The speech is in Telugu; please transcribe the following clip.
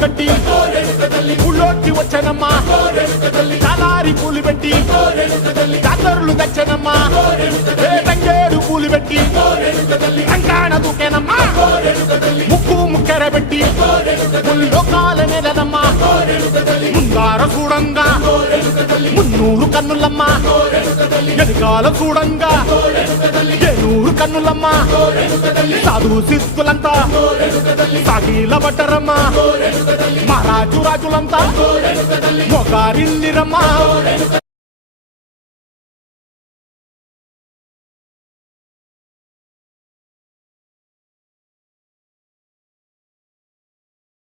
కట్టి ఊళ్ళోకి వచ్చానమ్మా చాలారి పూలు పెట్టి జాతరులు తెచ్చానమ్మా తంగేడు పూలు పెట్టి రంగాణ దూకేనమ్మా ముక్కు ముక్కెర పెట్టి ముల్లోకాల నెలనమ్మా ముందార చూడంగా మున్నూరు కన్నులమ్మా ఎనకాల చూడంగా ఏనూరు కన్నులమ్మా సాధు సిద్ధులంతా సాగిల పట్టరమ్మా మహారాజు రాజులంతా మొగారిల్లిరమ్మా